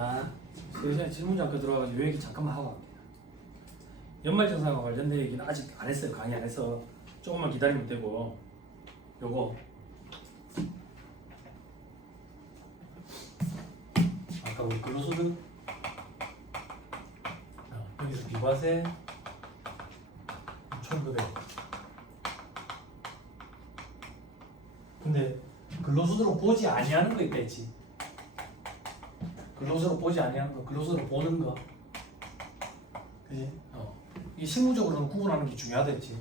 자, 세션에 질문 잠깐 들어와가지고 요 얘기 잠깐만 하고 갈게요. 연말정산과 관련된 얘기는 아직 안 했어요. 강의 안 해서 조금만 기다리면 되고, 요거 아까 우리 근로소득 여기서 비과세 1,900. 근데 근로소득으로 보지 아니하는 거 있다 했지. 근로소득으로 보지 아니하는 거, 근로소득으로 보는 거, 그지? 이게 실무적으로는 구분하는 게 중요하다 했지.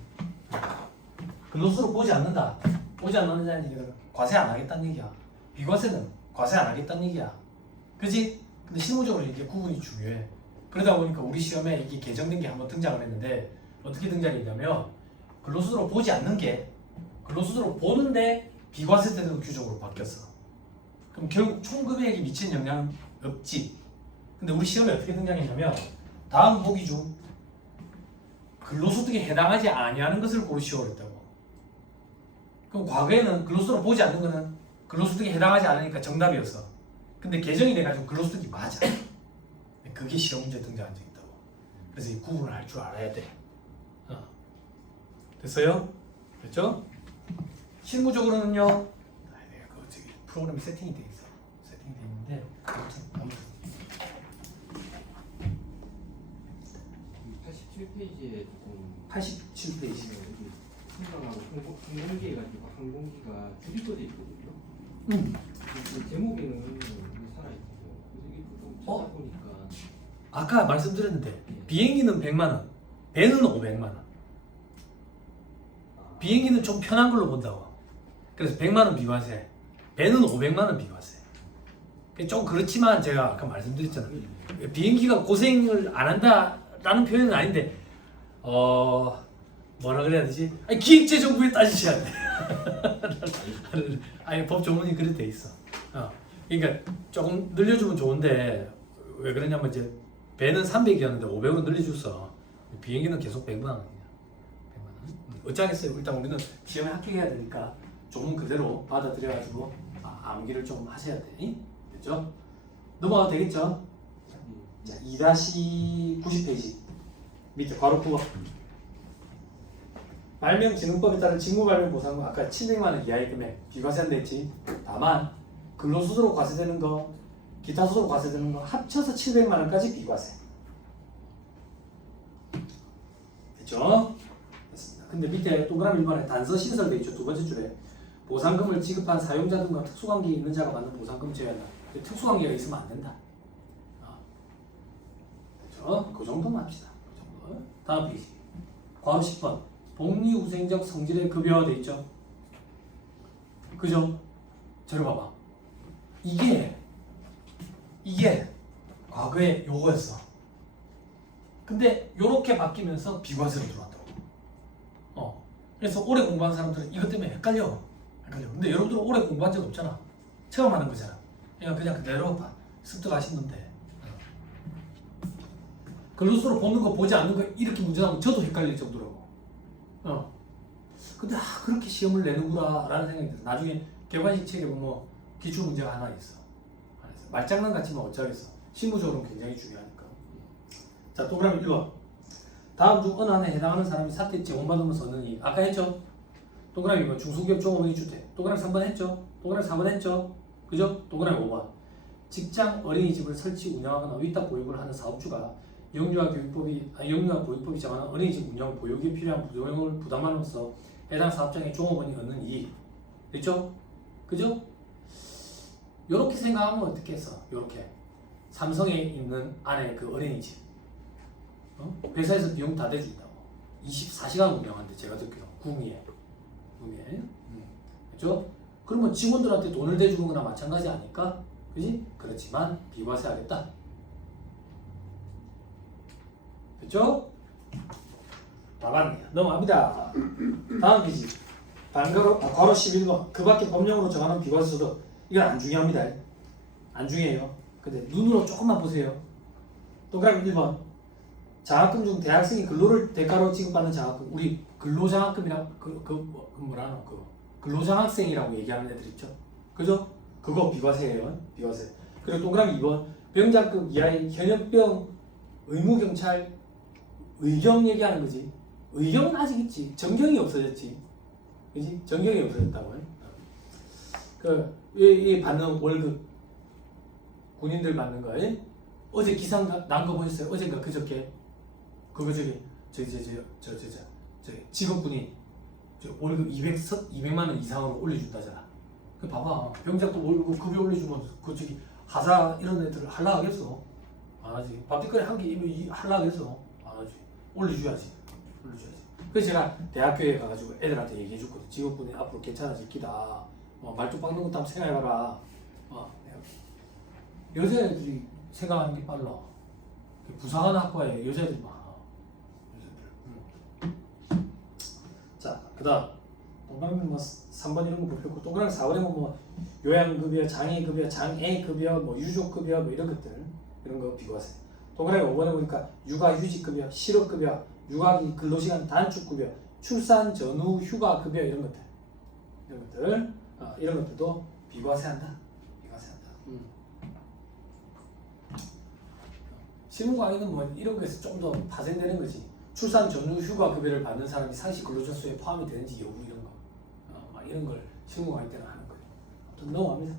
근로소득으로 보지 않는다. 보지 않는다는 얘기는 과세 안 하겠다는 얘기야. 비과세는 과세 안 하겠다는 얘기야. 그지? 근데 실무적으로 이게 구분이 중요해. 그러다 보니까 우리 시험에 이게 개정된 게 한번 등장을 했는데 어떻게 등장했냐면 근로소득으로 보지 않는 게 근로소득으로 보는데 비과세 때도 규정으로 바뀌었어. 그럼 결국 총 금액에 미치는 영향은 없지. 근데 우리 시험에 어떻게 등장했냐면 다음 보기 중 근로소득에 해당하지 아니하는 것을 고르시오 그랬다고. 그럼 과거에는 근로소득으로 보지 않는 거는 근로소득에 해당하지 않으니까 정답이었어. 근데 개정이 돼가지고 근로소득이 맞아. 그게 시험 문제에 등장한 적이 있다고. 그래서 이 구분을 할 줄 알아야 돼. 됐어요? 됐죠? 실무적으로는요. 내가 그 저기 프로그램이 세팅이 돼 있어. 세팅이 돼 있는데 아무튼 87페이지에 조금 87페이지. 여기 생각하고 항공기 해가지고 항공기가 줄이거돼 있거든요. 그 제목에는 이게 살아있고 이게 좀 찾아보니까 아까 말씀드렸는데 비행기는 100만 원, 배는 500만 원. 비행기는 좀 편한 걸로 본다고. 그래서 100만 원 비과세, 배는 500만 원 비과세. 좀 그렇지만 제가 아까 말씀드렸잖아요. 비행기가 고생을 안 한다라는 표현은 아닌데 뭐라 그래야 되지? 아니, 기획재정부에 따지셔야 돼. 아니 법 조문이 그렇게 돼 있어. 그러니까 조금 늘려주면 좋은데 왜 그러냐면 이제 배는 300이었는데 500으로 늘려줬어. 비행기는 계속 100만 원이야. 100만 원. 어쩌겠어요. 일단 우리는 시험에 합격해야 되니까 조문 그대로 받아들여가지고 암기를 좀 하셔야 돼. 됐죠? 넘어가도 되겠죠? 자, 2-90페이지 밑에 괄호 9번. 발명진흥법에 따른 직무발명 보상금 아까 700만 원 이하의 금액 비과세한다 했지. 다만 근로소득으로 과세되는 거, 기타 소득으로 과세되는 거 합쳐서 700만 원까지 비과세. 됐죠? 됐습니다. 근데 밑에 동그라미 1번에 단서 신설돼 있죠. 두 번째 줄에 보상금을 지급한 사용자 등과 특수관계에 있는 자가 받는 보상금 제외한다. 특수관계가 있으면 안 된다. 됐죠? 그 정도만 합시다. 그 정도. 다음 페이지. 괄호 10번. 복리후생적 성질의 급여화 돼 있죠? 그죠? 저리 봐봐. 이게 과거에 요거였어. 근데 요렇게 바뀌면서 비과세로 들어왔다고. 그래서 오래 공부한 사람들은 이것 때문에 헷갈려. 근데 여러분들은 오래 공부한 적 없잖아. 처음 하는 거잖아. 그냥 그대로 습득하시는데 근로소득으로 보는 거 보지 않는 거 이렇게 문제 나오면 저도 헷갈릴 정도라고. 근데 그렇게 시험을 내는구나 라는 생각이 들어. 나중에 객관식 책에 보면 기출 문제가 하나 있어. 말장난 같지만 어쩌겠어. 실무적으로는 굉장히 중요하니까. 자, 동그라미 1번. 다음 중 어느 안에 해당하는 사람이 사태 지원받으면서 얻는 이익. 아까 했죠? 동그라미 2번. 중소기업 종업원익주택. 동그라미 3번 했죠? 동그라미 4번 했죠? 그죠? 동그라미 5번. 직장 어린이집을 설치 운영하거나 위탁 보육을 하는 사업주가 영유아 보육법이 정하는 어린이집 운영 보육에 필요한 부도용을 부담함으로써 해당 사업장의 종업원이 얻는 이익. 됐죠? 그죠? 요렇게 생각하면 어떻게 했어? 요렇게 삼성에 있는 안에 그 어린이집 회사에서 비용 다 대준다고. 24시간 운영하는데 제가 듣기로 구미에. 그죠? 그러면 직원들한테 돈을 대주는 거나 마찬가지 아닐까? 그지? 그렇지만 비과세 하겠다. 됐죠? 다 맞네요. 넘어갑니다. 다음 페이지. 괄호 11번. 그 밖에 법령으로 정하는 비과세 소득. 이건 안 중요합니다. 안 중요해요. 근데 눈으로 조금만 보세요. 동그라미 1번. 장학금 중 대학생이 근로를 대가로 지급받는 장학금. 우리 근로장학금이랑 뭐라노? 근로장학생이라고 얘기하는 애들 있죠. 그죠? 그거 비과세예요. 비과세. 그리고 동그라미 2번. 병장급 이하의 현역병 의무경찰 의경 얘기하는 거지. 의경은 아직 있지. 전경이 없어졌지. 그지? 전경이 없어졌다고요. 이 받는 월급 군인들 받는 거 어제 기사 난 거 보셨어요? 어젠가 그저께 그거 직업군이 월급 200만 원 이상으로 올려준다잖아. 그 봐봐. 병장도 월급 급여 올려주면 하사 이런 애들 할라 하겠어? 안 하지. 밥뒷거리 한 개 할라 하겠어? 안 하지. 올려줘야지. 그래서 제가 대학교에 가가지고 애들한테 얘기해줬거든. 직업군이 앞으로 괜찮아질 기다. 말뚝 박는 것도 한번 생각해봐라. 여자애들이 생각하는 게 빨라. 부사관 학과에 여자애들이 많아. 자, 그 다음 동그라미 3번 이런 거 볼게요. 동그라미 4번에 요양급여, 장애급여, 장애급여, 유족급여 이런 것들 이런 거 비교하세요. 동그라미 5번에 보니까 육아휴직급여, 실업급여, 육아기 근로시간 단축급여, 출산 전후 휴가급여 이런 것들도 비교하세요 한다. 실무 강의는 이런 거에서 좀 더 파생되는 거지. 출산 전후 휴가 급여를 받는 사람이 상시 근로자 수에 포함이 되는지 여부 이런 거, 이런 걸 실무 강의 때는 하는 거예요. 아무튼 넘어갑니다.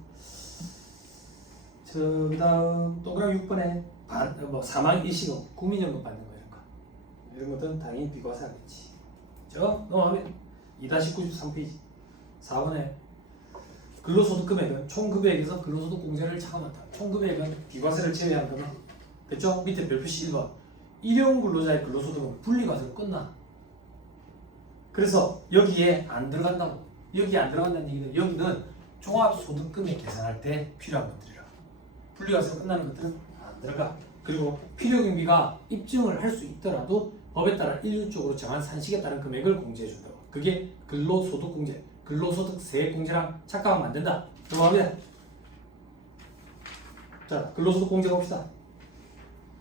그다음 동그라미 6번에 사망 일시금 국민연금 받는 거 이런 것들은 당연히 비교해서 하겠지. 넘어가면 2-93페이지 4번에 근로소득 금액은 총급여액에서 근로소득 공제를 차감한다. 총급여액은 비과세를 제외한 금액. 됐죠? 밑에 별표시 1번. 일용 근로자의 근로소득은 분리과세로 끝나. 그래서 여기에 안 들어간다고. 여기에 안 들어간다는 얘기는 여기는 종합소득금액 계산할 때 필요한 것들이라. 분리과세로 끝나는 것들은 안 들어가. 그리고 필요경비가 입증을 할 수 있더라도 법에 따라 일률적으로 정한 산식에 따른 금액을 공제해준다고. 그게 근로소득공제, 근로소득세 공제랑 착각하면 안 된다. 넘어갑니다. 자, 근로소득공제 봅시다.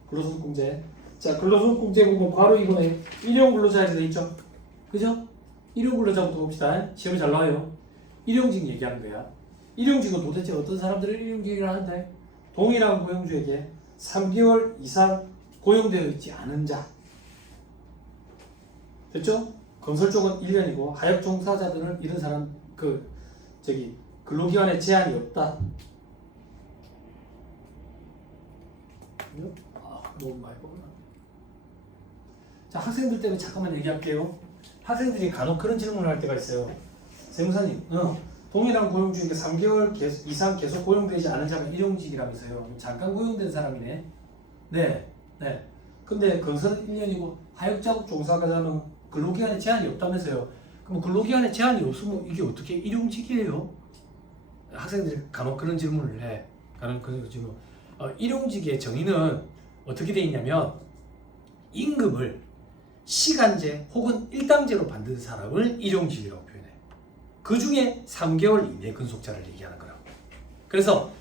근로소득공제. 자, 근로소득공제 보면 바로 이거네. 일용 근로자에 돼 있죠. 그죠? 일용 근로자부터 봅시다. 시험이 잘 나와요. 일용직 얘기하는 거야. 일용직은 도대체 어떤 사람들을 일용직이라 하는데? 동일한 고용주에게 3개월 이상 고용되어 있지 않은 자. 됐죠? 건설 쪽은 1년이고 하역 종사자들은 이런 사람 근로기간에 제한이 없다. 너무 많이 뽑나? 자, 학생들 때문에 잠깐만 얘기할게요. 학생들이 간혹 그런 질문을 할 때가 있어요. 세무사님, 동일한 고용주에게 3개월 이상 계속 고용되지 않은 자가 일용직이라면서요. 잠깐 고용된 사람이네. 네. 근데 건설은 1년이고 하역작업 종사자는 근로기간에 제한이 없다면서요. 그럼 근로기간에 제한이 없으면 이게 어떻게 일용직이에요? 학생들이 간혹 그런 질문을 해. 간혹 그런 질문. 일용직의 정의는 어떻게 돼 있냐면 임금을 시간제 혹은 일당제로 받는 사람을 일용직이라고 표현해. 그 중에 3개월 이내 근속자를 얘기하는 거라고. 그래서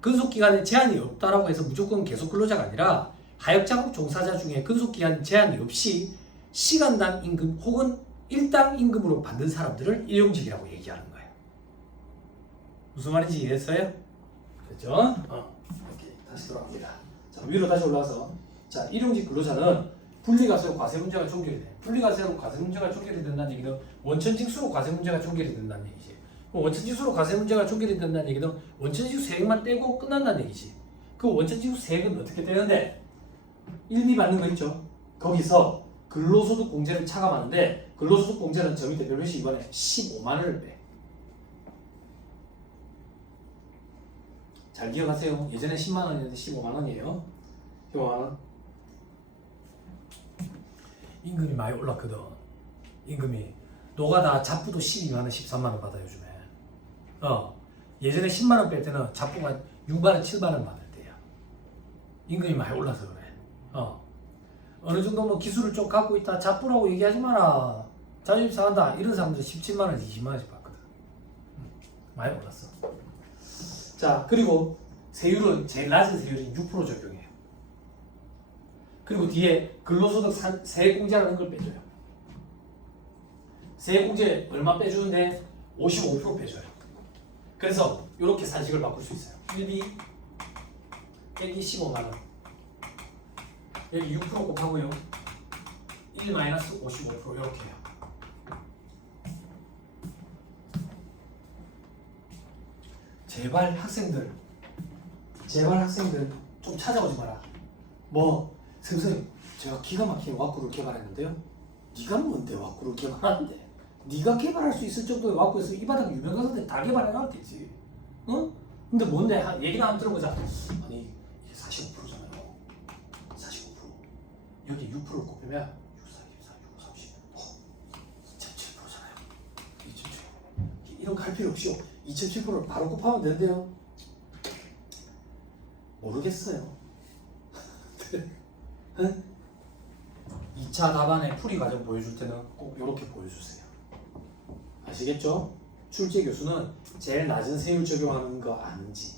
근속기간에 제한이 없다라고 해서 무조건 계속 근로자가 아니라 하역작업 종사자 중에 근속기간 제한이 없이 시간당 임금 혹은 일당 임금으로 받는 사람들을 일용직이라고 얘기하는 거예요. 무슨 말인지 이해했어요? 그렇죠? 오케이. 다시 돌아갑니다. 자, 위로 다시 올라와서 자, 일용직 근로자는 분리과세로 과세 문제가 종결이 돼. 분리과세로 과세 문제가 종결이 된다는 얘기는 원천징수로 과세 문제가 종결이 된다는 얘기지. 원천징수로 과세 문제가 종결이 된다는 얘기는 원천징수 세액만 떼고 끝난다는 얘기지. 그 원천징수 세액은 어떻게 떼는데? 1비 받는 거 있죠? 거기서 근로소득 공제를 차감하는데 근로소득 공제는 저 밑에 별표시 2번에 15만 원을 빼. 잘 기억하세요. 예전에 10만 원이었는데 15만 원이에요. 15만 원. 임금이 많이 올랐거든. 임금이. 노가다 잡부도 12만 원, 13만 원 받아 요즘에. 예전에 10만 원 뺄 때는 잡부가 6만 원, 7만 원 받을 때야. 임금이 많이 올라서 그래. 어느 정도 기술을 좀 갖고 있다. 잡부라고 얘기하지 마라. 자존심 상한다. 이런 사람들 17만 원, 20만 원씩 받거든. 많이 올랐어. 자, 그리고 세율은 제일 낮은 세율인 6% 적용해요. 그리고 뒤에 근로소득 세액공제라는 걸 빼줘요. 세액공제 얼마 빼주는데 55% 빼줘요. 그래서 이렇게 산식을 바꿀 수 있어요. 1비 여기 15만 원. 여기 6% 곱하고요. 1 마이너스 55% 이렇게 해요. 제발 학생들 좀 찾아오지 마라. 뭐 선생님 제가 기가 막힌 와꾸를 개발했는데요. 네가 뭔데 와꾸를 개발하는데? 네가 개발할 수 있을 정도의 와꾸에서 이 바닥 유명한 사람들 다 개발해놔도 되지. 응? 근데 뭔데? 얘기나 한번 들어보자. 아니 이게 45%잖아요. 45%. 여기 6%를 곱하면 6, 4, 24, 6, 30, 2.7%잖아요. 2.7%. 이런 거 할 필요 없이요. 2.7%를 바로 곱하면 되는데요. 모르겠어요. 응? 2차 답안의 풀이 과정 보여줄 때는 꼭 이렇게 보여주세요. 아시겠죠? 출제 교수는 제일 낮은 세율 적용하는 거 아는지,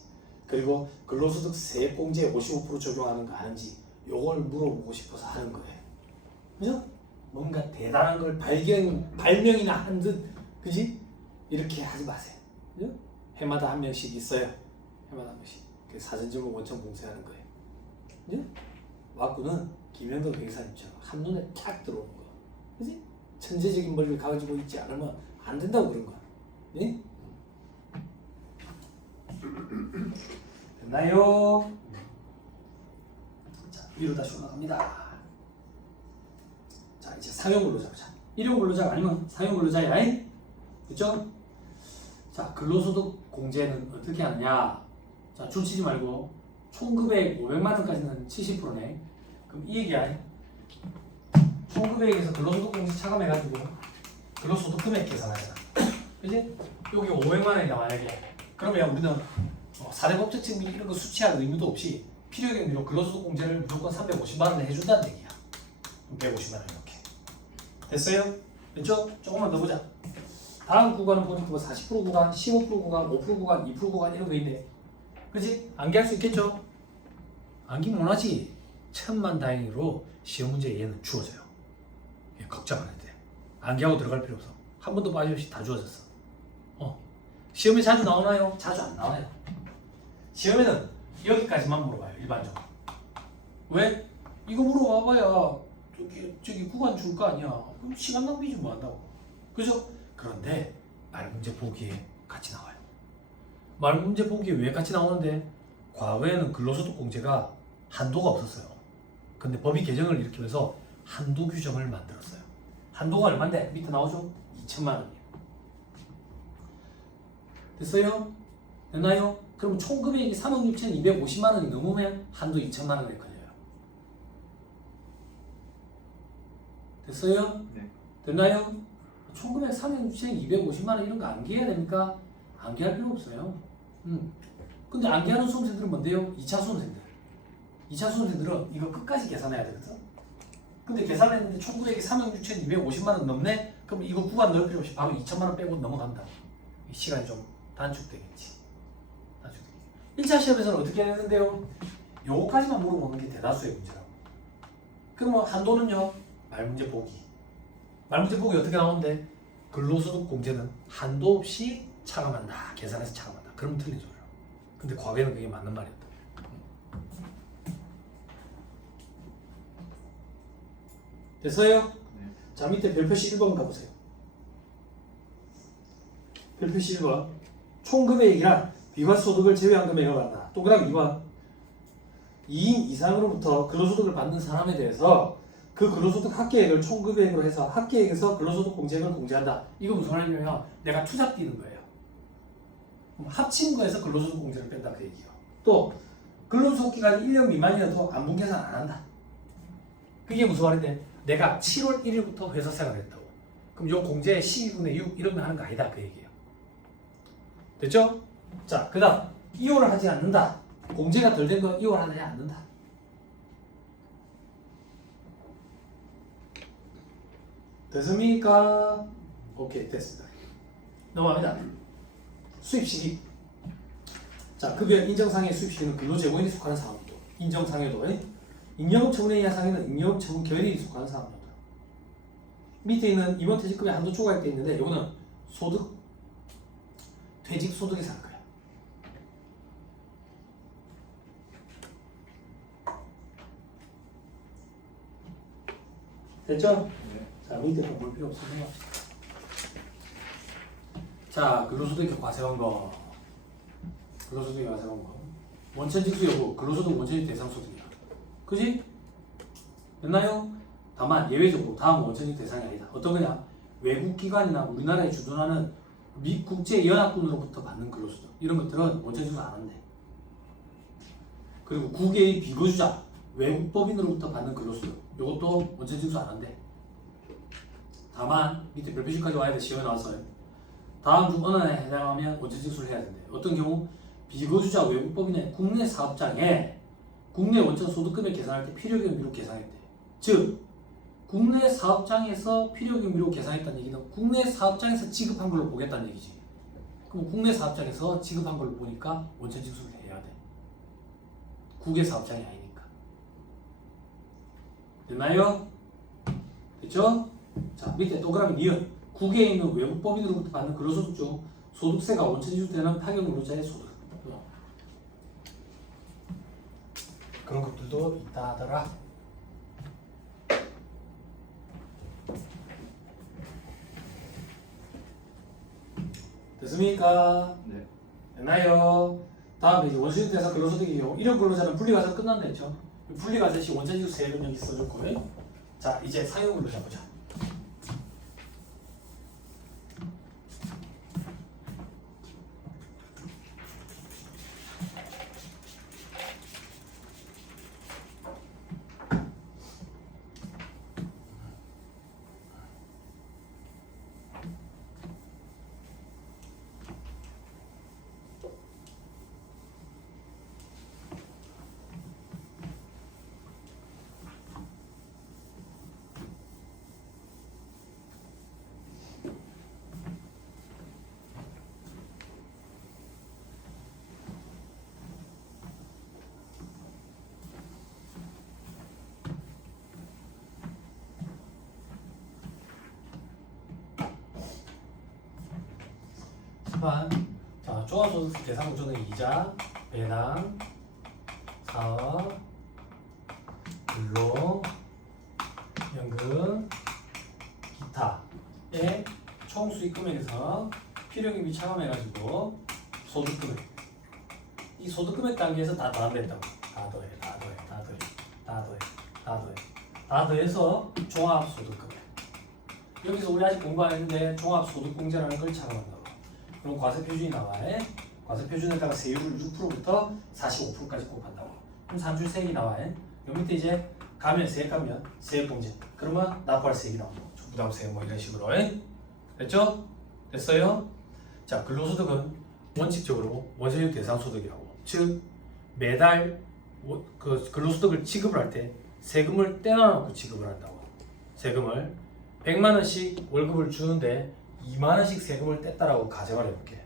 그리고 근로소득 세액공제 55% 적용하는 거 아는지 요걸 물어보고 싶어서 하는 거예요. 그죠? 뭔가 대단한 걸 발명이나 한 듯, 그지? 이렇게 하지 마세요. 그죠? 해마다 한 명씩 있어요. 해마다 한 명씩. 사전지문 원천 봉쇄하는 거예요. 그죠? 와꾸는 김현도 변호사님처럼 한눈에 탁 들어오는 거. 그지? 천재적인 머리를 가지고 있지 않으면 안 된다고 그런 거야. 네? 됐나요? 자, 위로 다시 올라갑니다. 자, 이제 상용 근로자보자. 일용 근로자가 아니면 상용 근로자야. 그쵸? 자, 근로소득 공제는 어떻게 하느냐? 자, 줄치지 말고 총급액 500만 원까지는 70%네. 그럼 이 얘기야. 총급액에서 근로소득 공제 차감해가지고 근로소득 금액 계산하잖아. 그지? 여기 500만 원이다 만약에. 그러면 우리는 사대법적 증빙 이런 거 수치할 의무도 없이 필요 경비로 근로소득 공제를 무조건 350만 원을 해준다는 얘기야. 150만 원 이렇게. 됐어요? 됐죠? 조금만 더 보자. 다음 구간은 보니까 뭐 40% 구간, 15% 구간, 5% 구간, 2% 구간 이런 거 있네. 그지? 암기할 수 있겠죠? 암기 못하지? 천만다행으로 시험 문제 얘는 주어져요. 예, 걱정 안 해도 돼. 암기하고 들어갈 필요 없어. 한 번도 빠짐없이 다 주어졌어. 시험에 자주 나오나요? 자주 안 나와요. 시험에는 여기까지만 물어봐요. 일반적으로. 왜? 이거 물어봐봐야 저기 구간 줄 거 아니야. 그럼 시간 낭비 좀 한다고. 그죠? 그런데 말문제 보기에 같이 나와요. 말문제 보기에 왜 같이 나오는데? 과거에는 근로소득 공제가 한도가 없었어요. 근데 법이 개정을 이렇게 해서 한도 규정을 만들었어요. 한도가 얼마인데? 밑에 나오죠? 2천만 원이에요. 됐어요? 됐나요? 그럼 총 금액이 3억 6,250만 원이 넘으면 한도 2천만 원에 걸려요. 됐어요? 네. 됐나요? 총 금액 3억 6,250만 원 이런 거 암기해야 됩니까? 암기할 필요 없어요. 근데 암기하는 수험생들은 뭔데요? 2차 수험생들. 2차 수험생들은 이거 끝까지 계산해야 되거든. 근데 계산했는데 총 금액이 3억 6,250만 원 넘네? 그럼 이거 구간 넣을 필요 없이 바로 2천만 원 빼고 넘어간다. 시간이 좀 단축되겠지. 1차 시험에서는 어떻게 했는데요? 요거까지만 물어보는 게 대다수의 문제라고. 그러면 한도는요? 말문제 보기. 말문제 보기 어떻게 나오는데? 근로소득 공제는 한도 없이 차감한다. 계산해서 차감한다. 그러면 틀리죠. 근데 과거에는 그게 맞는 말이었다. 됐어요? 네. 자, 밑에 별표시 1번 가보세요. 별표시 1번. 총 금액이란 비과소득을 제외한 금액을 말한다. 동그라미 2번. 2인 이상으로부터 근로소득을 받는 사람에 대해서 그 근로소득 합계액을 총 금액으로 해서 합계액에서 근로소득 공제액을 공제한다. 이거 무슨 말이냐면 내가 투잡 뛰는 거예요. 합친 거에서 근로소득 공제를 뺀다 그 얘기예요. 또 근로소득 기간이 1년 미만이어도 안분 계산 안 한다. 그게 무슨 말인데 내가 7월 1일부터 회사 생활을 했다고. 그럼 요 공제 12분의 6 이러면 하는 거 아니다 그 얘기예요. 됐죠? 자, 그 다음 이혼을 하지 않는다. 공제가 덜 된 거 이혼하지 않는다. 됐습니까? 오케이, 됐습니다. 넘어갑니다. 수입시기. 자, 급여 인정상의 수입시기는 근로제고인이 속하는 사업도 인정상에도 인여업 처분의 이하상에는 인여업 처분 결의에 속하는 사업도 밑에 있는 임원퇴직급의 한도 초과액돼 있는데 이거는 소득 퇴직 소득에서 할 거야. 됐죠? 네. 자, 밑에 볼 필요 없으면. 자, 근로소득 과세원거. 근로소득 과세원거. 원천징수 여부, 근로소득 원천징수 대상소득이야. 그지? 됐나요? 다만 예외적으로 다음 원천징수 대상이 아니다. 어떤 거냐? 외국 기관이나 우리나라에 주둔하는 미 국제연합군으로부터 받는 근로소득 이런 것들은 원천징수 안 한대. 그리고 국외의 비거주자, 외국 법인으로부터 받는 근로소득 이것도 원천징수 안 한대. 다만 밑에 별표식까지 와야 돼. 시험에 나와서 다음 중 어느 하나에 해당하면 원천징수를 해야 된대. 어떤 경우 비거주자 외국 법인의 국내 사업장에 국내 원천 소득금을 계산할 때 필요경비로 계산했대. 즉 국내 사업장에서 필요경비로 계산했다는 얘기는 국내 사업장에서 지급한 걸로 보겠다는 얘기지. 그럼 국내 사업장에서 지급한 걸로 보니까 원천징수를 해야 돼. 국외 사업장이 아니니까. 됐나요? 됐죠? 자, 밑에 동그라미 니은. 국외에 있는 외국 법인으로부터 받는 근로소득 중 소득세가 원천징수되는 파견근로자의 소득. 그런 것들도 있다 하더라. 됐습니까? 네. 됐나요? 다음에 이제 원천징수 대상 근로소득의 경우 일용 근로자는 분리과세 끝난다 했죠? 분리과세 시 원천징수 세율은 여기 써줬고. 자, 이제 상용 근로자 보자. 자, 종합소득세 대상구조는 이자, 배당, 사업, 근로, 연금, 기타의 총수익 금액에서 필요경비 차감해가지고 소득 금액. 이 소득 금액 단계에서 다 더한다고. 다 더해서 종합소득 금액. 여기서 우리 아직 공부 안 했는데 종합소득공제라는 걸 차감한다고. 그럼 과세표준이 나와요. 과세표준에다가 세율을 6%부터 45%까지 곱한다고. 그럼 산출 세액이 나와요. 요 밑에 이제 가면 세액 가면 세액공제. 그러면 납부할 세액이 나온다. 부담세액 뭐 이런 식으로. 됐죠? 됐어요? 자, 근로소득은 원칙적으로 원천징수 대상소득이라고. 즉 매달 그 근로소득을 지급을 할 때 세금을 떼어놓고 지급을 한다고. 세금을 100만 원씩 월급을 주는데 2만 원씩 세금을 뗐다라고 가정을 해볼게.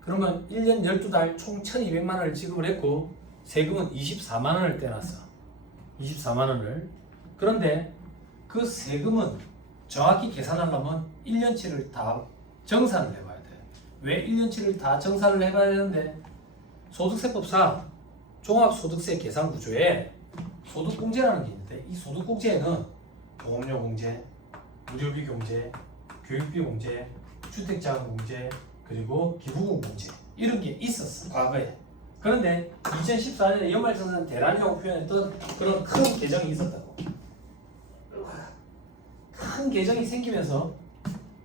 그러면 1년 12달 총 1200만 원을 지급을 했고 세금은 24만 원을 떼놨어. 24만 원을. 그런데 그 세금은 정확히 계산하려면 1년치를 다 정산을 해봐야 돼. 왜 1년치를 다 정산을 해봐야 되는데 소득세법상 종합소득세 계산 구조에 소득공제라는 게 있는데 이 소득공제에는 보험료 공제, 의료비 공제, 교육비 공제, 주택자금 공제, 그리고 기부금 공제 이런 게 있었어 과거에. 그런데 2014년에 연말정산 대란이라고 표현했던 그런 큰 개정이 있었다고. 큰 개정이 생기면서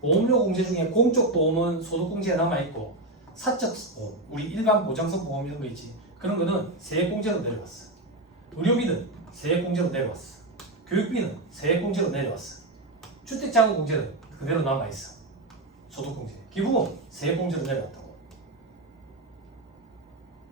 보험료 공제 중에 공적 보험은 소득 공제에 남아 있고 사적 보험, 우리 일반 보장성 보험 이런 거 있지. 그런 거는 세액 공제로 내려왔어. 의료비는 세액 공제로 내려왔어. 교육비는 세액 공제로 내려왔어. 주택자금 공제는 그대로 남아 있어. 소득 공제. 기부금 세액 공제로 내려왔다고.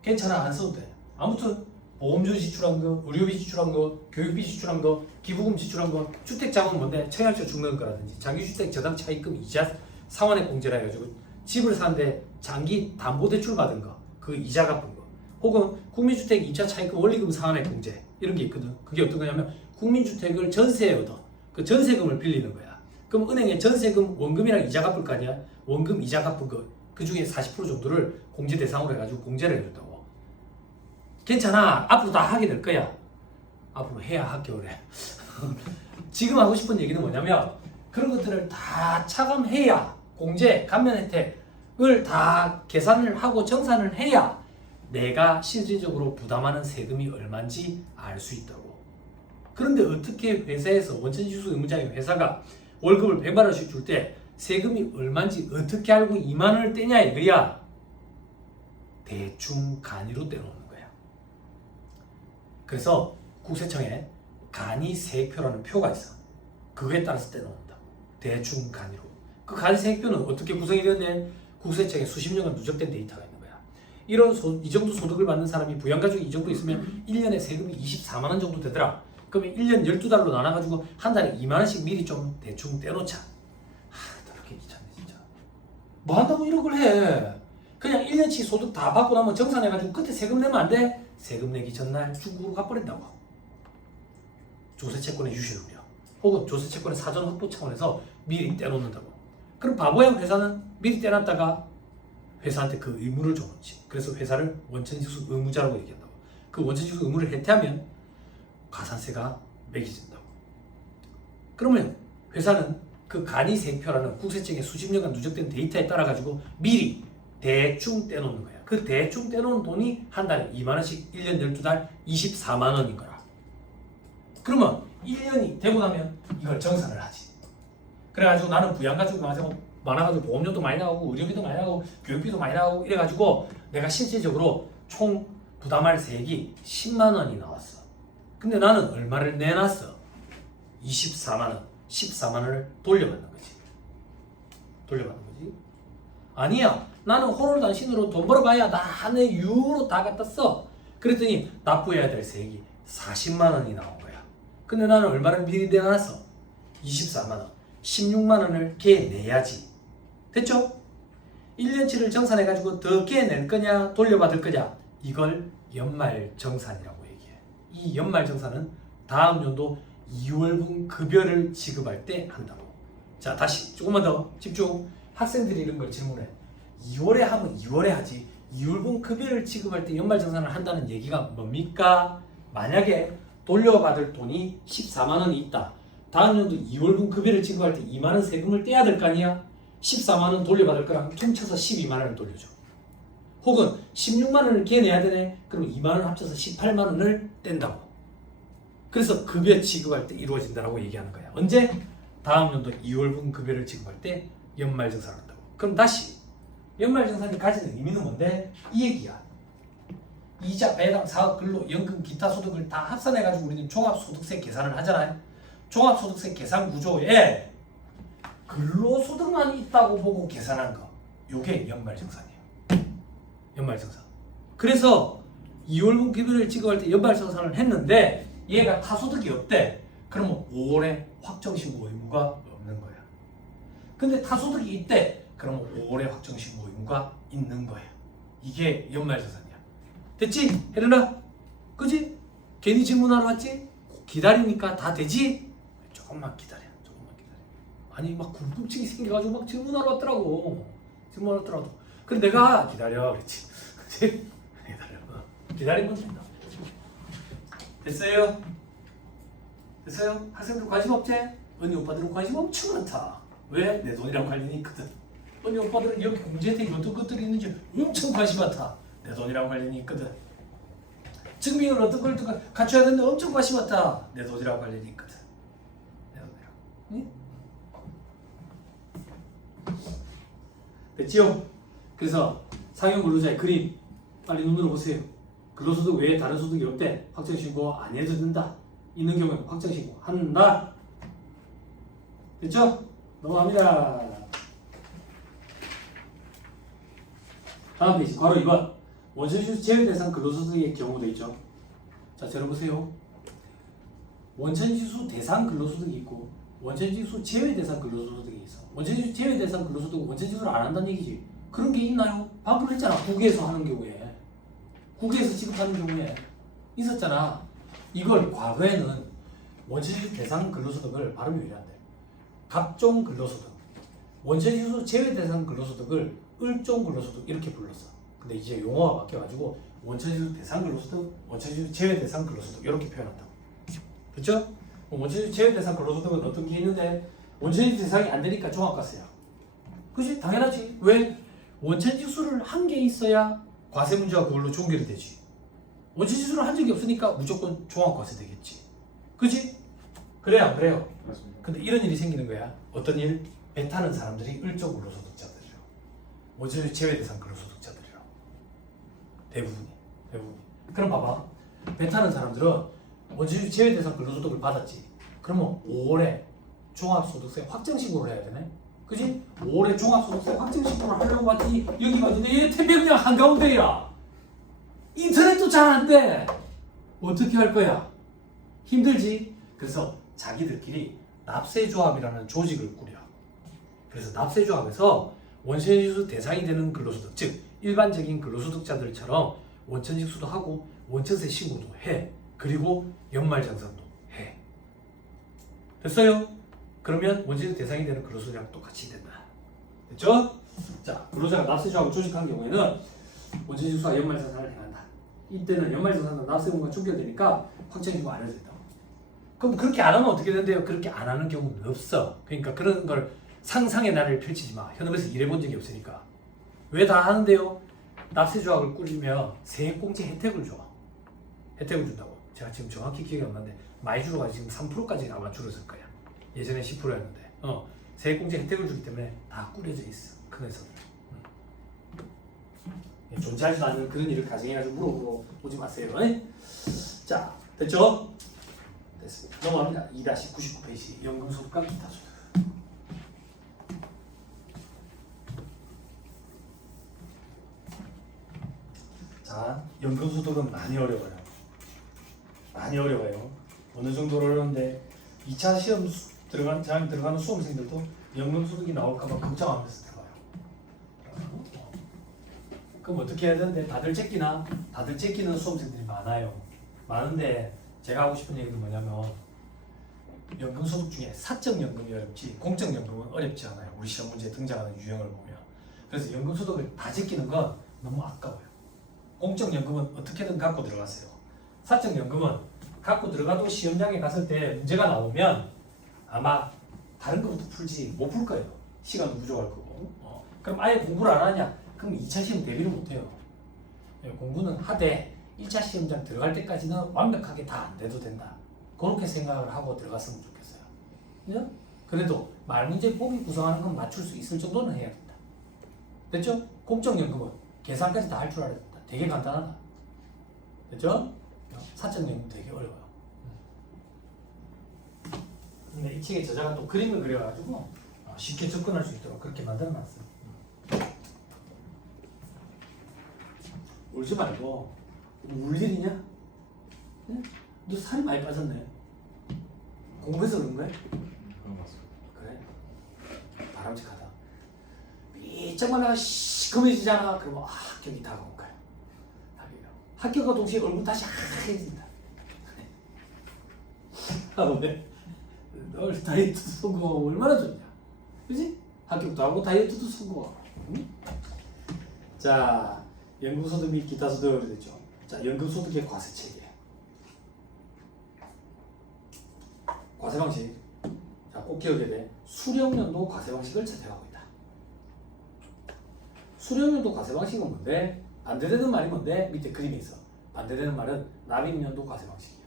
괜찮아, 안 써도 돼. 아무튼 보험료 지출한 거, 의료비 지출한 거, 교육비 지출한 거, 기부금 지출한 거, 주택자금은 뭔데? 청약서 죽는 거라든지 장기주택 저당 차입금 이자 상환액 공제라 해가지고 집을 사는데 장기 담보대출 받은 거, 그 이자 갚은 거, 혹은 국민주택 이자 차입금 원리금 상환액 공제 이런 게 있거든. 그게 어떤 거냐면 국민주택을 전세에 얻어 그 전세금을 빌리는 거야. 그럼 은행에 전세금 원금이랑 이자 갚을 거 아니야? 원금 이자 갚은 거 그 중에 40% 정도를 공제 대상으로 해가지고 공제를 해줬다고. 괜찮아. 앞으로 다 하게 될 거야. 앞으로 해야 학교래. 지금 하고 싶은 얘기는 뭐냐면 그런 것들을 다 차감해야 공제, 감면 혜택을 다 계산을 하고 정산을 해야 내가 실질적으로 부담하는 세금이 얼마인지 알 수 있다고. 그런데 어떻게 회사에서 원천지수 의무자의 회사가 월급을 100만 원씩 줄 때 세금이 얼마인지 어떻게 알고 2만 원을 떼냐 이거야. 대충 간이로 떼놓는 거야. 그래서 국세청에 간이세액표라는 표가 있어. 그거에 따라서 떼놓는다. 대충 간이로. 그 간이세액표는 어떻게 구성이 되는데 국세청에 수십 년간 누적된 데이터가 있는 거야. 이 정도 소득을 받는 사람이 부양가족이 이 정도 있으면 1년에 세금이 24만 원 정도 되더라. 그러면 1년 12달로 나눠가지고 한 달에 2만 원씩 미리 좀 대충 떼놓자. 더럽게 귀찮네 진짜. 뭐 한다고 이런 걸 해. 그냥 1년치 소득 다 받고 나면 정산해가지고 그때 세금 내면 안 돼? 세금 내기 전날 중국으로 가버린다고. 조세채권의 유실우려. 혹은 조세채권의 사전 확보 차원에서 미리 떼놓는다고. 그럼 바보야 회사는 미리 떼놨다가 회사한테 그 의무를 줘놓지. 그래서 회사를 원천지수 의무자라고 얘기한다고. 그 원천지수 의무를 해태하면 가산세가 매겨진다고. 그러면 회사는 그 간이세액표라는 국세청의 수십 년간 누적된 데이터에 따라 가지고 미리 대충 떼놓는 거야. 그 대충 떼놓은 돈이 한 달에 2만 원씩 1년 12달 24만 원인 거라. 그러면 1년이 되고 나면 이걸 정산을 하지. 그래가지고 나는 부양가족이 많아가지고 보험료도 많이 나오고 의료비도 많이 나오고 교육비도 많이 나오고 이래가지고 내가 실질적으로 총 부담할 세액이 10만 원이 나왔어. 근데 나는 얼마를 내놨어? 24만 원. 14만 원을 돌려받는 거지. 돌려받는 거지. 아니야. 나는 호롤단신으로 돈 벌어봐야 나 내 유로 다 갖다 써. 그랬더니 납부해야 될 세액이 40만 원이 나온 거야. 근데 나는 얼마를 미리 내놨어? 24만 원. 16만 원을 걔 내야지. 됐죠? 1년치를 정산해가지고 더 걔 낼 거냐 돌려받을 거냐 이걸 연말정산이라고 얘기해. 이 연말정산은 다음 연도 2월분 급여를 지급할 때 한다고. 자 다시 조금만 더 집중. 학생들이 이런 걸 질문해. 2월에 하면 2월에 하지 2월분 급여를 지급할 때 연말정산을 한다는 얘기가 뭡니까? 만약에 돌려받을 돈이 14만 원이 있다. 다음 연도 2월분 급여를 지급할 때 2만 원 세금을 떼야 될 거 아니야? 14만 원 돌려받을 거랑 퉁쳐서 12만 원을 돌려줘. 혹은 16만 원을 걔 내야 되네. 그럼 2만 원 합쳐서 18만 원을 뗀다고. 그래서 급여 지급할 때 이루어진다라고 얘기하는 거야. 언제? 다음 연도 2월분 급여를 지급할 때 연말정산을 한다고. 그럼 다시 연말정산이 가지는 의미는 뭔데? 이 얘기야. 이자, 배당, 사업, 근로, 연금, 기타 소득을 다 합산해가지고 우리는 종합소득세 계산을 하잖아요. 종합소득세 계산 구조에 근로소득만 있다고 보고 계산한 거. 요게 연말정산이에요. 연말정산. 그래서 2월분 급여를 지급할 때 연말정산을 했는데 얘가 타소득이 없대. 그러면 5월에 확정신고 의무가 없는 거야. 근데 타소득이 있대. 그러면 5월에 확정신고 의무가 있는 거야. 이게 연말정산이야. 됐지? 혜련아? 그지? 괜히 질문하러 왔지? 기다리니까 다 되지? 조금만 기다려. 아니 막 궁금증이 생겨가지고 막 질문하러 왔더라고. 질문하러 왔더라고. 그래 내가 기다려. 그렇지? 그치? 기다리면 된다. 됐어요? 됐어요? 학생들 관심 없지? 언니 오빠들은 관심 엄청 많다. 왜? 내 돈이랑 관련이 있거든. 언니 오빠들은 여기 공제 혜택이 어떤 것들이 있는지 엄청 관심 많다. 내 돈이랑 관련이 있거든. 증빙을 어떤 걸 갖춰야 되는데 엄청 관심 많다. 내 돈이랑 관련이 있거든. 내 돈이랑. 응? 됐지요? 그래서 상용 근로자의 그림 빨리 눈으로 보세요. 근로소득 외에 다른 소득이 없대. 확정신고 안 해도 된다. 있는 경우에는 확정신고 한다. 됐죠? 넘어갑니다. 다음 페이지 괄호 2번 원천지수 제외 대상 근로소득의 경우도 있죠. 자 들어보세요. 원천지수 대상 근로소득이 있고 원천지수 제외 대상 근로소득이 있어. 원천지수 제외 대상 근로소득은 원천지수를 안 한다는 얘기지. 그런 게 있나요? 방금 했잖아. 국외에서 하는 경우에. 국외에서 지급하는 경우에 있었잖아. 이걸 과거에는 원천지수 대상 근로소득을 발음이 왜 안 돼? 각종 근로소득, 원천지수 제외 대상 근로소득을 을종 근로소득 이렇게 불렀어. 근데 이제 용어가 바뀌어가지고 원천지수 대상 근로소득, 원천지수 제외 대상 근로소득 이렇게 표현한다고. 그렇죠? 원천지 제외 대상 근로소득은 어떤 게 있는데 원천지 대상이 안 되니까 종합과세야. 그지? 당연하지. 왜? 원천지수를 한 개 있어야 과세 문제가 그걸로 종결이 되지. 원천지수를 한 적이 없으니까 무조건 종합과세 되겠지. 그지? 그래요, 안 그래요? 맞습니다. 근데 이런 일이 생기는 거야. 어떤 일? 배 타는 사람들이 일정 근로소득자들이라고. 원천지 제외 대상 근로소득자들이라고. 대부분이. 그럼 봐봐. 배 타는 사람들은 원천지 제외 대상 근로소득을 받았지. 그러면 5월에 종합소득세 확정신고를 해야 되네. 그지? 5월에 종합소득세 확정신고를 하려고 봤더니 여기가 어딘데? 얘 태평양 한가운데야. 인터넷도 잘 안 돼. 어떻게 할 거야? 힘들지? 그래서 자기들끼리 납세조합이라는 조직을 꾸려. 그래서 납세조합에서 원천지수 대상이 되는 근로소득, 즉 일반적인 근로소득자들처럼 원천징수도 하고 원천세 신고도 해. 그리고 연말정산도 해. 됐어요? 그러면 원천지 대상이 되는 근로소득이랑 똑같이 된다. 됐죠? 자, 근로자가 납세조합을 조직한 경우에는 원천징수와 연말정산을 행한다. 이때는 연말정산은 납세금과 종결되니까 확정신고 안 해도 된다고. 그럼 그렇게 안 하면 어떻게 된대요? 그렇게 안 하는 경우는 없어. 그러니까 그런 걸 상상의 나래를 펼치지 마. 현업에서 일해본 적이 없으니까. 왜 다 하는데요? 납세조합을 꾸리면 세액공제 혜택을 줘. 혜택을 준다고. 제가 지금 정확히 기억이 안 나는데 많이 줄어가지고 지금 3%까지 아마 줄었을 거야. 예전에 10%였는데 세액공제 혜택을 주기 때문에 다 꾸려져 있어. 큰 회사들. 존재하지도 않는 그런 일을 가정해가지고 물어보지 마세요. 자, 됐죠? 됐습니다. 넘어갑니다. 2-99페이지 연금소득과 기타 소득. 자, 연금소득은 많이 어려워요. 많이 어려워요. 어느 정도로 어려운데 2차 시험 들어가는 수험생들도 연금소득이 나올까봐 걱정하면서 들어가요. 그럼 어떻게 해야 되는데 다들 제끼는 수험생들이 많아요. 많은데 제가 하고 싶은 얘기는 뭐냐면 연금소득 중에 사적연금이 어렵지 공적연금은 어렵지 않아요. 우리 시험 문제에 등장하는 유형을 보면. 그래서 연금소득을 다 제끼는 건 너무 아까워요. 공적연금은 어떻게든 갖고 들어가세요. 사적연금은 갖고 들어가도 시험장에 갔을 때 문제가 나오면 아마 다른 것부터 풀지 못 풀 거예요. 시간도 부족할 거고. 그럼 아예 공부를 안 하냐? 그럼 2차 시험 대비를 못 해요. 공부는 하되 1차 시험장 들어갈 때까지는 완벽하게 다 안 돼도 된다. 그렇게 생각을 하고 들어갔으면 좋겠어요. 그죠? 그래도 말문제 보기 구성하는 건 맞출 수 있을 정도는 해야 된다. 됐죠? 공적연금은 계산까지 다 할 줄 알아야 된다. 되게 간단하다. 됐죠? 사적연금 되게 어려워요. 근데 이 책의 저자가 또 그림을 그려가지고 쉽게 접근할 수 있도록 그렇게 만들어놨어요. 울지 말고 울 일이냐? 응? 너 살이 많이 빠졌네. 공부해서 그런 거야? 그런 것 같습니다. 그래? 바람직하다. 삐쩍 말라가 시커매지잖아. 그러면 합격이 다가온 거야. 합격과 동시에 얼굴 다시 하얘진다. 왜? 널 다이어트도 성공하고 얼마나 좋냐? 그지? 합격도 하고 다이어트도 성공하고. 응? 자, 연금소득 및 기타 소득을 됐죠. 자, 연금소득의 과세체계. 과세 방식. 자, 꼭 기억해야 돼. 수령연도 과세 방식을 채택하고 있다. 수령연도 과세 방식은 뭔데? 반대되는 말이 뭔데? 밑에 그림이 있어. 반대되는 말은 납입연도 과세 방식이야.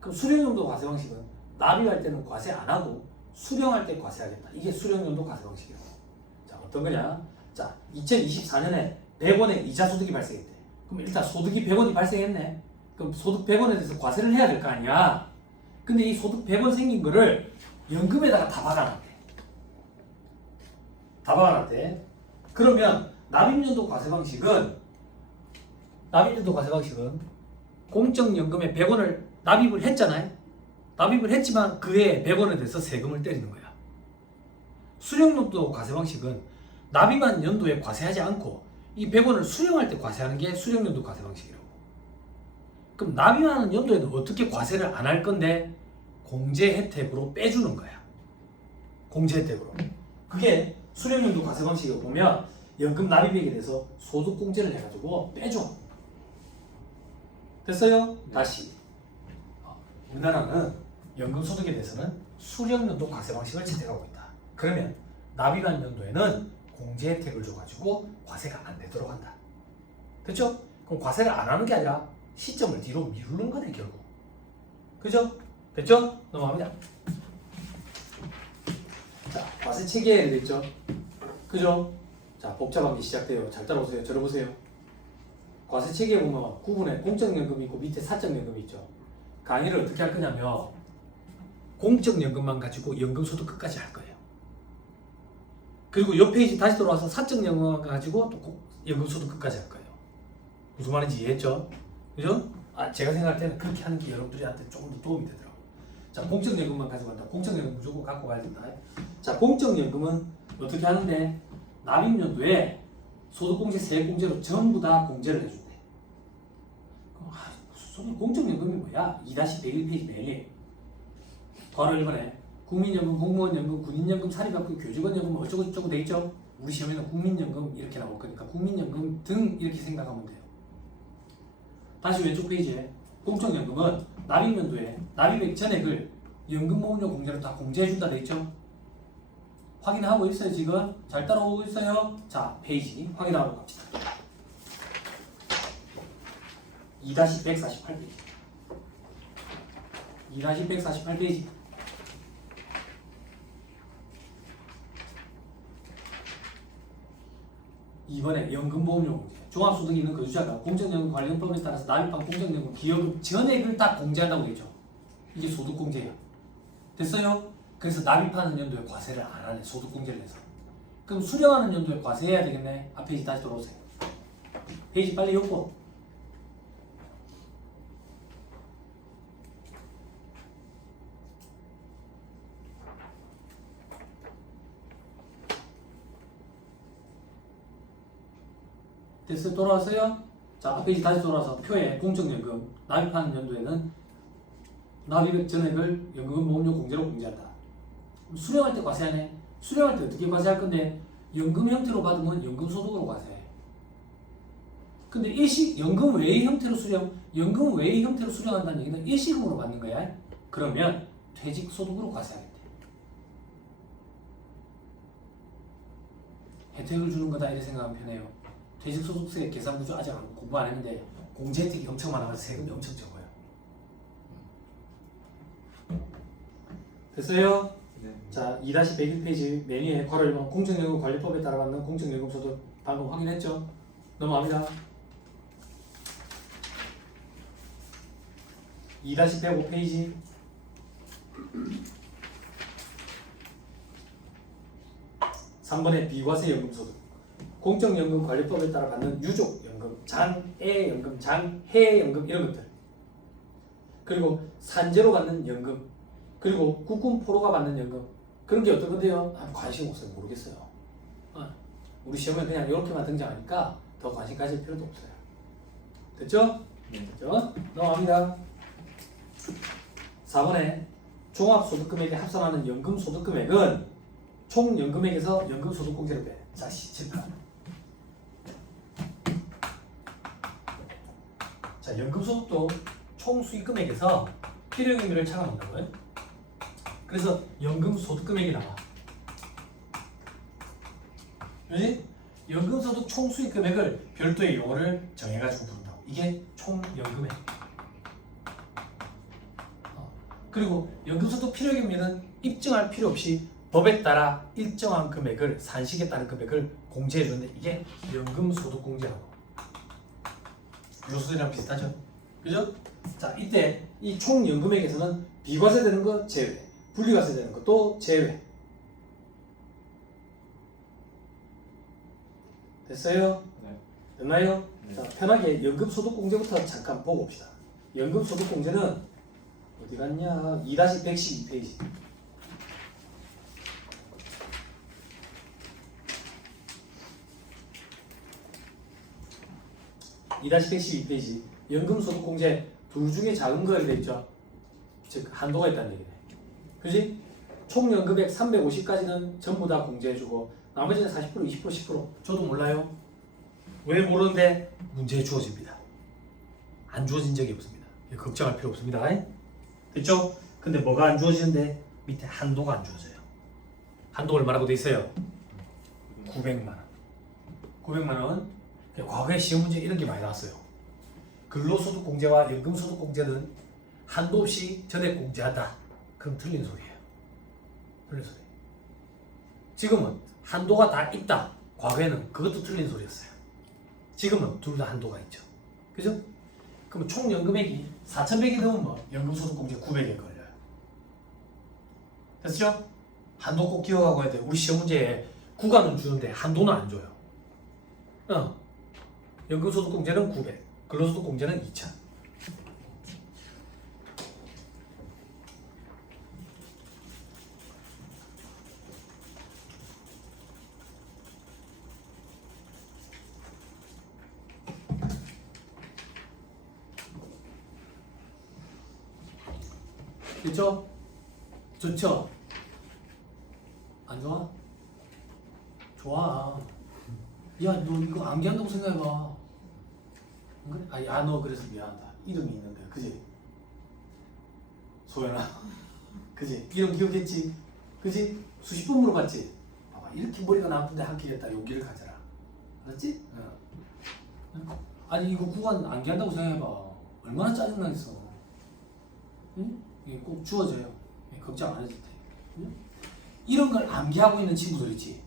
그럼 수령연도 과세 방식은 납입할 때는 과세 안 하고 수령할 때 과세하겠다. 이게 수령연도 과세 방식이야. 자, 어떤 거냐? 자, 2024년에 100원의 이자 소득이 발생했대. 그럼 일단 소득이 100원이 발생했네. 그럼 소득 100원에 대해서 과세를 해야 될 거 아니야. 근데 이 소득 100원 생긴 거를 연금에다가 다 박아놨대. 다 박아놨대. 그러면 납입연도 과세 방식은 공적연금에 100원을 납입을 했잖아요. 납입을 했지만 그에 100원에 대해서 세금을 때리는 거야. 수령연도 과세 방식은 납입한 연도에 과세하지 않고 이 100원을 수령할 때 과세하는 게 수령연도 과세 방식이라고. 그럼 납입하는 연도에는 어떻게 과세를 안 할 건데 공제 혜택으로 빼주는 거야. 공제 혜택으로. 그게 수령연도 과세 방식을 보면 연금 납입액에 대해서 소득 공제를 해가지고 빼줘. 됐어요? 다시 우리나라는 연금소득에 대해서는 수령연도 과세 방식을 채택하고 있다. 그러면 납입한 연도에는 공제 혜택을 줘가지고 과세가 안 되도록 한다. 됐죠? 그럼 과세를 안 하는 게 아니라 시점을 뒤로 미루는 거네 결국. 그죠? 됐죠? 넘어갑니다. 자, 과세 체계에 됐죠? 그죠? 자, 복잡한 게 시작돼요. 잘 따라오세요. 들어보세요. 과세 체계에 보면 구분에 공적연금이 있고 밑에 사적연금이 있죠. 강의를 어떻게 할 거냐면 공적연금만 가지고 연금소득 끝까지 할 거예요. 그리고 옆 페이지 다시 돌아와서 사적연금만 가지고 또 연금소득 끝까지 할 거예요. 무슨 말인지 이해했죠? 그죠? 제가 생각할 때는 그렇게 하는 게 여러분들한테 조금 더 도움이 되더라고요. 자, 공적연금만 가지고 간다. 공적연금 무조건 갖고 가야 된다. 자, 공적연금은 어떻게 하는데 납입연도에 소득공제, 세액공제로 전부 다 공제를 해준대. 무슨 소리? 공적연금이 뭐야? 2-101페이지 메뉴. 바로 1번에 국민연금, 공무원연금, 군인연금, 사립학교, 교직원연금 어쩌고 저쩌고 돼 있죠? 우리 시험에는 국민연금 이렇게 나올 거니까 국민연금 등 이렇게 생각하면 돼요. 다시 왼쪽 페이지에 공적연금은 납입연도에 납입액 전액을 연금보험료 공제로 다 공제해준다 돼 있죠? 확인하고 있어요 지금? 잘 따라오고 있어요? 자, 페이지 확인하고 갑시다. 2-148페이지 2-148페이지 이번에 연금보험료 공제 종합소득이 있는 거주자가 공적연금 관련법에 따라서 납입한 공적연금 기여금 전액을 다 공제한다고 되죠. 이게 소득공제야. 됐어요? 그래서 납입하는 연도에 과세를 안 하네. 소득공제를 해서. 그럼 수령하는 연도에 과세해야 되겠네. 앞 페이지 다시 돌아오세요. 페이지 빨리 엮고. 됐어요? 돌아왔어요? 자, 앞 페이지 다시 돌아와서 표에 공적연금 납입하는 연도에는 납입액 전액을 연금보험료 공제로 공제한다. 수령할 때 과세하네. 수령할 때 어떻게 과세할 건데 연금 형태로 받으면 연금소득으로 과세해. 근데 연금 외의 형태로 연금 외의 형태로 수령한다는 얘기는 일시금으로 받는 거야. 그러면 퇴직소득으로 과세하겠대. 혜택을 주는 거다 이렇게 생각하면 편해요. 퇴직소득세 계산 구조 아직 공부 안 했는데 공제 혜택이 엄청 많아서 세금이 엄청 적어요. 됐어요? 네. 자, 2-101페이지 메뉴에 괄호 1번 공적연금 관리법에 따라 받는 공적연금 소득 방금 확인했죠? 넘어갑니다. 2-105페이지 3번에 비과세 연금소득 공적연금 관리법에 따라 받는 유족연금, 장애연금, 장해연금 이런 것들 그리고 산재로 받는 연금 그리고 국군 포로가 받는 연금 그런 게 어떤 건데요? 관심 없어요. 모르겠어요. 우리 시험에 그냥 이렇게만 등장하니까 더 관심 가질 필요도 없어요. 됐죠? 네. 됐죠? 넘어갑니다. 4번에 종합소득금액에 합산하는 연금소득금액은 총 연금액에서 연금소득공제로 돼. 자, 17판. 자, 연금소득도 총 수익금액에서 필요경비를 차감한다고요. 그래서 연금소득금액이 나와. 그지? 연금소득 총 수익금액을 별도의 용어를 정해가지고 부른다고. 이게 총연금액. 그리고 연금소득 필요경비는 입증할 필요 없이 법에 따라 일정한 금액을 산식에 따른 금액을 공제해 주는데 이게 연금소득공제라고. 요소들이랑 비슷하죠? 그죠? 자, 이때 이 총연금액에서는 비과세되는 거 제외, 분리과세되는 것도 제외. 됐어요? 네. 됐나요? 네. 자, 편하게 연금소득공제부터 잠깐 보고 봅시다. 연금소득공제는 어디 갔냐? 2-112페이지. 2-112페이지. 연금소득공제 둘 중에 작은 거에 돼 있죠. 즉 한도가 있다는 얘기네. 그지? 총연금액 350까지는 전부 다 공제해주고 나머지는 40%, 20%, 10%. 저도 몰라요. 왜 모르는데 문제에 주어집니다. 안 주어진 적이 없습니다. 걱정할 필요 없습니다. 됐죠? 근데 뭐가 안 주어지는데 밑에 한도가 안 주어져요. 한도 얼마라고 돼 있어요? 900만 원. 900만 원. 과거에 시험 문제 이런 게 많이 나왔어요. 근로소득 공제와 연금소득 공제는 한도 없이 전액 공제한다. 그럼 틀린 소리예요. 틀린 소리. 지금은 한도가 다 있다. 과거에는 그것도 틀린 소리였어요. 지금은 둘 다 한도가 있죠. 그죠? 그럼 총 연금액이 4,100이 넘으면 연금소득 공제 900에 걸려요. 됐죠? 한도 꼭 기억하고 해야 돼요. 우리 시험 문제에 구간은 주는데 한도는 안 줘요. 연금소득 공제는 900, 근로소득 공제는 2,000. 됐죠? 좋죠? 안 좋아? 좋아. 야, 너 이거 암기한다고 생각해봐. 안 그래? 아니, 너 그래서 미안하다. 이름이 있는데, 그지? 소연아. 그지? 이름 기억했지? 그지? 수십 번 물어봤지? 봐봐, 이렇게 머리가 나쁜데 학기겠다. 용기를 가져라. 알았지? 아니, 이거 구간 암기한다고 생각해봐. 얼마나 짜증나겠어. 응? 이게 꼭 주어져요. 걱정 안 해도 돼. 응? 이런 걸 암기하고 있는 친구들 있지?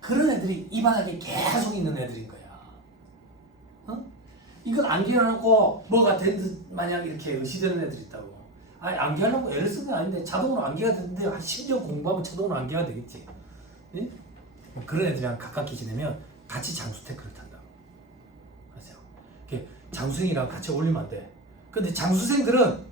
그런 애들이 이 바닥에 계속 있는 애들인 거야. 이걸 암기해놓고 뭐가 된 듯 마냥 이렇게 의시되는 애들이 있다고. 아니, 암기하려고 애를 쓰는 게 아닌데 자동으로 암기가 되는데 한 10년 공부하면 자동으로 암기가 되겠지. 응? 그런 애들이랑 가깝게 지내면 같이 장수 태클을 탄다고. 아세요? 장수생이랑 같이 어울리면 안 돼. 근데 장수생들은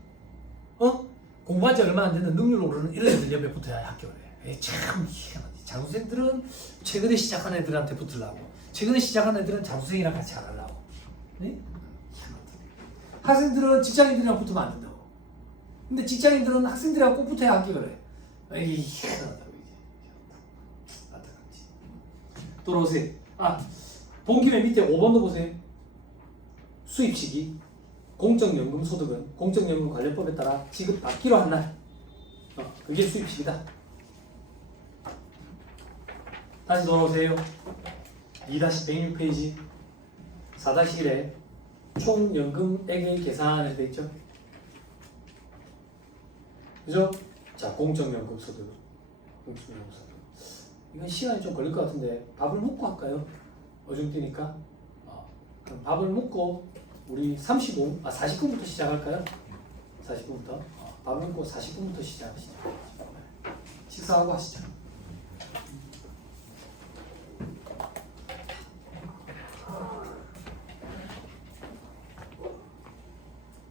공부한 지 얼마 안 되는 능률 오르는 이런 애들 옆에 붙어야 합격을 해. 참 희한하지. 장수생들은 최근에 시작한 애들한테 붙으려고, 최근에 시작한 애들은 장수생이랑 같이 안 하려고. 네? 학생들은 직장인들이랑 붙으면 안 된다고. 근데 직장인들은 학생들이랑 꼭 붙어야 합격을 해. 에이, 희한하다고 이게. 안타깝지. 돌아오세요. 본 김에 밑에 5번도 보세요. 수입 시기. 공적연금소득은 공적연금 관련법에 따라 지급받기로 한 날. 그게 수입식이다. 다시 돌아오세요. 2-106페이지 4-1에 총 연금액의 계산에 되어 있죠. 그죠? 자, 공적연금소득. 이건 시간이 좀 걸릴 것 같은데 밥을 먹고 할까요? 어중뛰니까. 그럼 밥을 먹고 우리 40분부터 시작할까요? 40분부터. 밥 먹고 40분부터 시작하시죠. 식사하고 하시죠.